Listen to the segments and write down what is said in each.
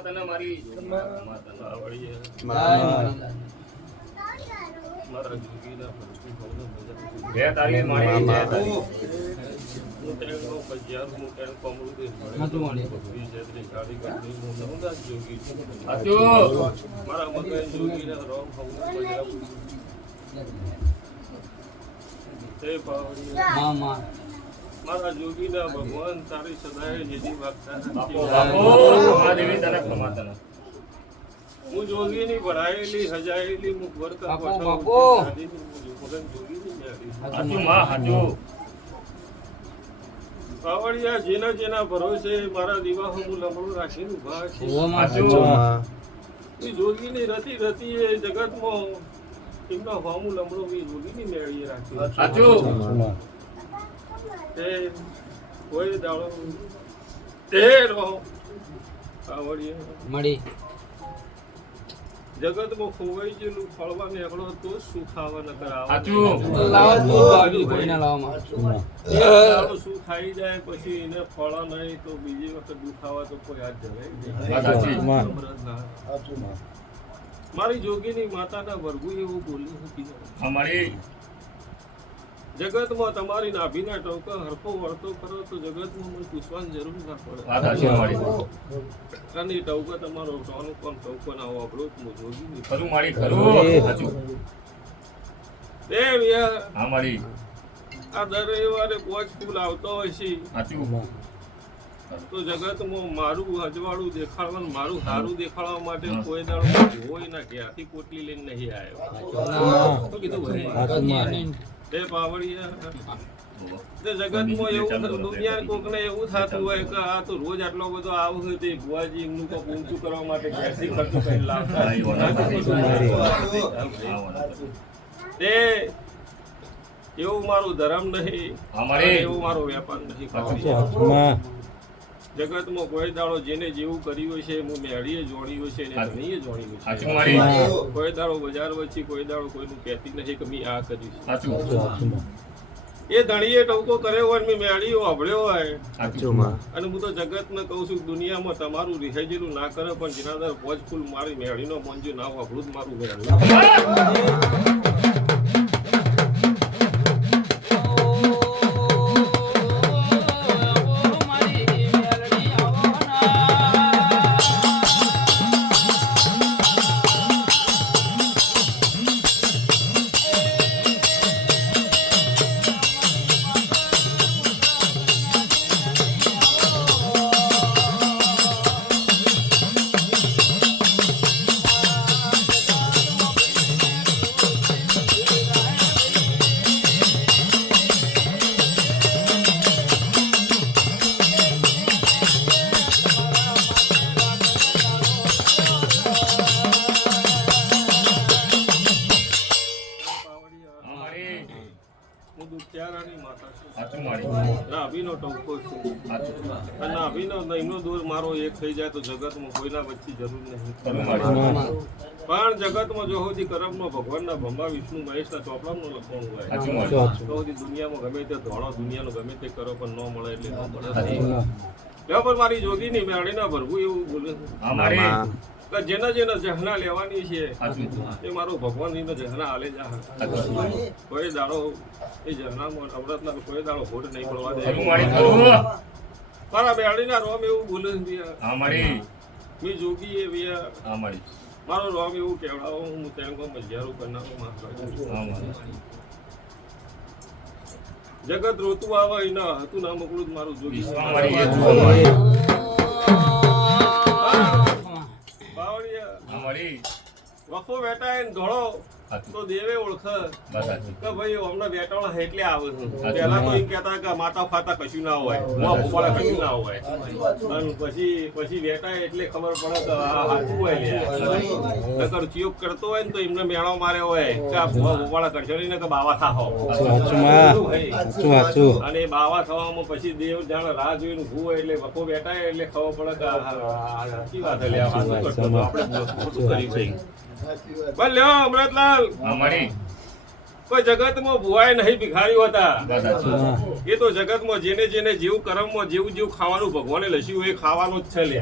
માતાના મારી માતાના આવડીએ મારા જોગીના બે તારી મારી બે તારી હું તેનો પજાર હું તેનો કમળું દે હાચું મારી ભગવી જેતરી ગાડી કરી હું નવદાસ જોગી હાચું મારા મગન જોગીના રોમ ખાવું પજાર તે પાવડી મામા મારા જોગીના ભગવાન તારી સદાય જેજી વાગતા બાપો મહાદેવી તને પ્રમાતના હું જોગીની ભરાયેલી હજાયેલી મુખ વર્તા બાપો મગન જોગીની હાચું માં હાચું પાવડિયા જેના જેના ભરોસે મારા દીવા હું લમણું રાખીને ઉભા છે હાચું એ જોગીની રતી રતી એ જગતમાં એમનો હોમું લમણું એ જોગીની મેળીએ રાખ્યું હાચું તે કોઈ દાડો તે રહો પાવડિયા મળી જગતમાં ખોવાઈ ગયેલું ફળવા નીકળો તો સુખ આવા ન કરાવ સાચું લાવો તો આવી કોઈના લાવવામાં સુખ ખાઈ જાય પછી એને ફળ નહીં તો બીજી વખત દુખાવા તો કોઈ હાથ જવાય મારી જોગીની માતાના વર્ગુ એવું બોલ્યું હતી અમારી જગતમાં તમારી નાભીના ટોકા હરખો વળતો કરો તો જગતમાં મને પૂછવાની જરૂર ના પડે અને ટોકા તમારો ટોનું કોણ ટોકો ના વાપરો હું જોગી ખરું મારી ખરું સાચું દેવ અમારી આ દર રવિવારે પોચ ફૂલ આવતો હોય છે સાચું તો જગતમાં મારું અજવાળું દેખાડવાનું મારું સારું દેખાડવા માટે કોઈ દાડો હોય ના કે આથી પોટલી લઈને નહીં આવ્યો તો કીધું ભાઈ તે પાવડિયા તે જગતમાં એવું દુનિયા કોકને એવું થતું હોય કે આ તો રોજ આટલો બધો આવું હોય તે ભુવાજી એમનું કોક ઊંચું કરવા માટે કેસી ખર્ચો કરી લાવતા તે એવું મારું ધર્મ નહીં એવું મારો વેપાર નહીં જગતમાં કોઈ દાડો જેને જેવું કર્યું છે હું મેળીએ જોડ્યું છે ને ધણીએ જોડ્યું છે કોઈ દાડો બજાર વચ્ચે કોઈ દાડો કોઈનું કહેતી નથી કે મેં આ કર્યું એ ધણીએ ટોકો કર્યો હોય મેં મેળીઓ અભળ્યો હોય અને હું તો જગતને કહું છું દુનિયામાં તમારું રિહાઈજેલું ના કરે પણ જિનાદાર પોચ ફૂલ મારી મેળીનો પંજો ના વાપરું જ મારું મેળ્યું નાભીનો ટોકો છું અને નાભીનો નહીનો દૂર મારો એક થઈ જાય તો જગતમાં કોઈના વચ્ચે જરૂર નહીં પણ જગતમાં જો સુધી કરમનો ભગવાનના બ્રહ્મા વિષ્ણુ મહેશના ચોપડાનું લખવાનું હોય તો સુધી દુનિયામાં ગમે તે ધોળો દુનિયાનો ગમે તે કરો પણ ન મળે એટલે ન મળે પણ મારી જોગીની મેળીના ભરવું એવું બોલે જેના જેના જહના લેવાની છે એ મારો ભગવાન જહના હાલે જા કોઈ દાડો એ જહનામાં અમૃતના કોઈ દાડો ખોટ નહીં પડવા દે મારા બેડીના રોમ એવું બોલે મેં જોગી એ મારો રોમ એવું કેવડાવો હું તેનો મજારું કરનારો જગત રોતું આવે એના હતું ના મોકલું મારું જોગી વખો બેટા એને ધોળો તો દેવે ઓળખ કે ભાઈ અમને બેટાળો એટલે આવે છે પેલા તો એમ કહેતા કે માતા ફાતા કશું ના હોય ભોપાળા કશું ના હોય અને પછી બેટા એટલે ખબર પડે કે આ હાચું હોય નકર ચિયોગ કરતો હોય ને તો એમને મેળો માર્યો હોય કે આ ભોપાળા કરશે ને કે બાવા થાહો અને બાવા થવામાં પછી દેવ જાણે રાહ જોઈને ઉભું હોય એટલે વખો બેટા એટલે ખબર પડે કે સાચી વાત એટલે આપણે ખોટું કર્યું છે લ્યો અમૃતલાલ કોઈ જગતમાં ભુવાય નહીં ભિખારીઓ હતા એ તો જગતમાં જેને જેને જેવું કર્મમાં જેવું જેવું ખાવાનું ભગવાને લસ્યું એ ખાવાનું જ છે લે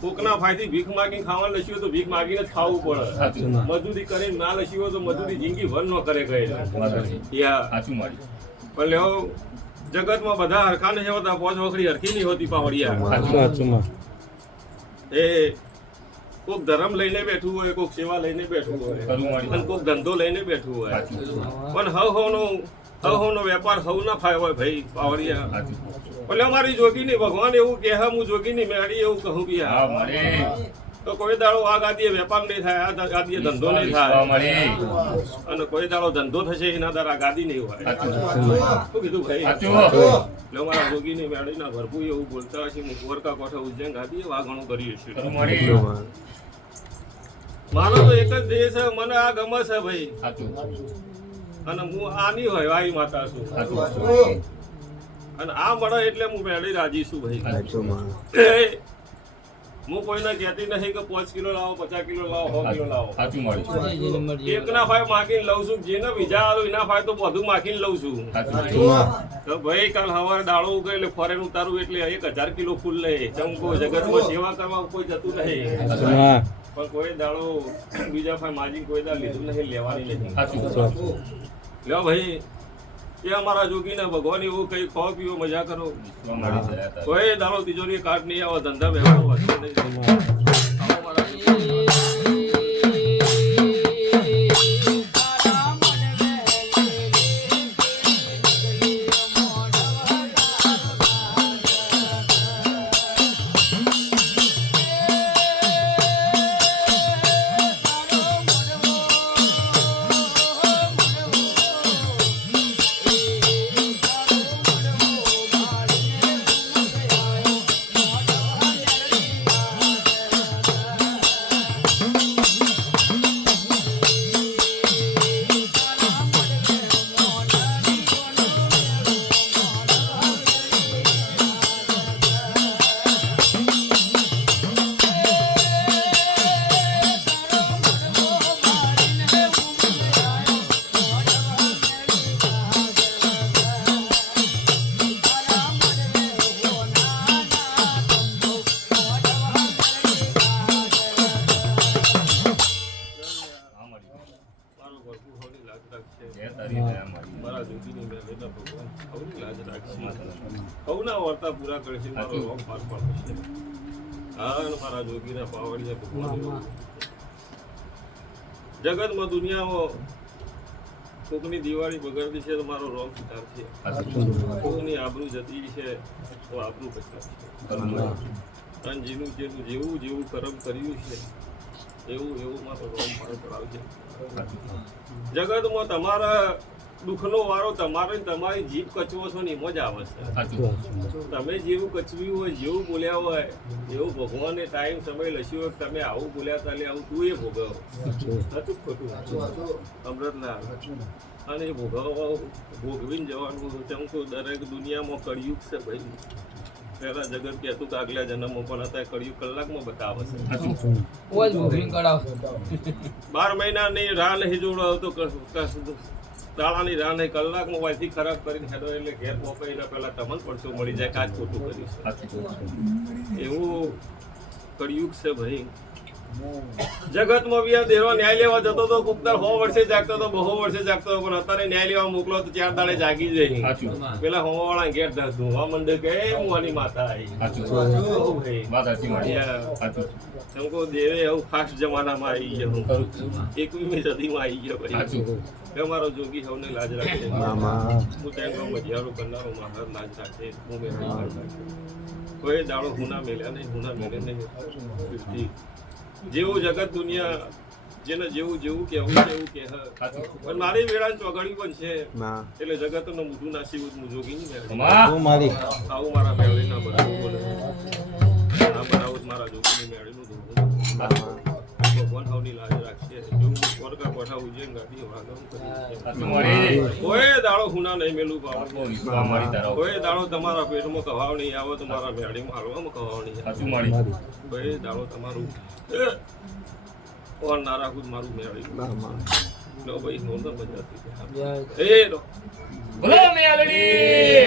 કોકના ફાયથી ભીખ માગીને ખાવાનું લસ્યું હોય તો ભીખ માગીને જ ખાવું પડે. સાચું. મજૂરી કરીને ના લસ્યું હોય તો મજૂરી જિંદગી ભર ન કરે ગયેલા. યા. સાચું મારી. પણ લ્યો જગતમાં બધા હરખા નહીં હોતા, પોચ વખરી હરખી નહીં હોતી પાવડિયા. સાચું. એ કોક ધર્મ લઈને બેઠું હોય, કોક સેવા લઈને બેઠું હોય, અને કોક ધંધો લઈને બેઠું હોય. પણ હવનો વેપાર હવ ના ફાય હોય ભાઈ પાવડિયા. એટલે અમારી જોગી નહીં, ભગવાન એવું કહે હું જોગી નહીં મેળી એવું કહું બી તો કોઈ દાડો આ ગાદીએ વેપાર નહીં થાય, આ ગાદીએ ધંધો નહીં થાય, અને કોઈ દાડો ધંધો થશે એના દ્વારા ગાદી નહીં હોય. શું કીધું ભાઈ? એટલે અમારા જોગી ની મેળી ના ભરપૂર એવું બોલતા હશે. હું કોરકા કોઠા ઉજ્જૈન ગાદીએ વાઘણું કરી હશે. મારો તો એક જ દેશ છે, મને આ ગમે છે ભાઈ, અને હું આની હોય વાઈ માતા છું, અને આ મળે એટલે હું મેળી રાજી છું ભાઈ. હું કોઈને કહેતી નહીં કે 5 કિલો લાવો, 50 કિલો લાવો, 100 કિલો લાવો. એકના ફાય માગીને લઉં છું, જેને બીજા આલો એના ફાય તો બધું માગીને લઉં છું. તો ભાઈ કાલ સવારે દાડો ઉગે એટલે ફોરેન ઉતારું એટલે 1000 કિલો ફૂલ લે. ચમકો જગતમાં સેવા કરવા કોઈ જતું નહીં, પણ કોઈ દાડો બીજા ફાય માજી કોઈ દાડો લીધું નહીં, લેવાની નહીં. લ્યો ભાઈ, એ અમારા જોગીને ભગવાન એવું કઈ ખાઓ પીવો મજા કરો, કોઈ દાડો તિજોરી કાઢ નહીં આવો, ધંધા વ્યવહાર વધશે નહીં. મારા જોગીની મેળવીને ભગવાન સૌની લાજ રાખશે, સૌના વાર્તા પૂરા કરશે, મારો રોગ પાર પાડશે. હા, અને મારા જોગીના પાવડિયા ભગવાન જગતમાં દુનિયામાં કોકની દિવાળી બગડતી છે તો મારો રોગ સુધારશે, કોકની આબરૂ જતી છે તો આબરૂ બચાવશે, અને જેવું જેવું કર્મ કર્યું છે એવું મારો રોગ પાર પડાવશે. જગતમાં તમારા દુઃખનો વારો તમારી જીભ કચવો છો ને એમાં જ આવે છે. તમે જેવું કચવ્યું હોય, જેવું બોલ્યા હોય એવું ભગવાને ટાઈમ સમય લસ્યો હોય, તમે આવું બોલ્યા તાલે આવું તું એ ભોગવ હતું ખોટું અમૃતલાલ, અને એ ભોગવીને જવાનું. તેમ તો દરેક દુનિયામાં કળિયુગ છે ભાઈ. પહેલા જગત કહેતું કે આગલા જન્મમાં પણ હતા, કળિયુગ કલાકમાં બતાવે છે. 12 મહિનાની રાહ નહીં જોડાવ તો દાડાની રાહ નહીં, કલાકમાં વાયથી ખરાબ કરીને હેડો એટલે ઘેર મોકલીને પેલા તમને પડશો મળી જાય કાચ ખોટું કરીશ. એવું કળિયુગ છે ભાઈ. જગતમાં બી આ દેવા ન્યાય લેવા જતો તો કુકદાર 100 વર્ષે જાગતો તો, 200 વર્ષે જાગતો, પણ અત્યારે ન્યાય લેવા મોકલો તો 4 દાડે જાગી જાય. પેલા હોવાવાળા ઘેર ધોવા મંડે કે હું આની માતા આવી. એમ કહું દેવે એવું ફાસ્ટ જમાનામાં આવી ગયો, 21મી સદીમાં આવી ગયો ભાઈ. અમારો જોગી સૌને લાજ રાખે, હું ત્યાં મજિયારો કરનારો મહારાજ લાજ રાખે, હું મેં કોઈ દાડો હુના મેલ્યા નહીં, હુના મેલે નહીં. જેવું જગત દુનિયા જેને જેવું કહેવું છે એવું કહે, પણ મારી વેળા ચોગડી પણ છે એટલે જગત નું મોઢું નાસી હું જોગી નહીં આવું મારા મેળવી ના બનાવું બોલે, ના બનાવું મારા જોગી મેળવી નું ભગવાન સૌની લાજ રાખશે. જેવું કોરકા કોઠા ઉજ્જૈન ગાડી વાગમ કોઈ દાડો હુના નહીં મેલું પાવ, કોઈ દાડો તમારા પેટમાં કવાવ નહીં આવે, તમારા મેળીમાં હાલવામાં કવાવ નહીં આવે, કોઈ દાડો તમારું ઓર ના રાખું મારું મેળવી લો ભાઈ. નોંધર બજાતી એ લો બોલો મેલડી.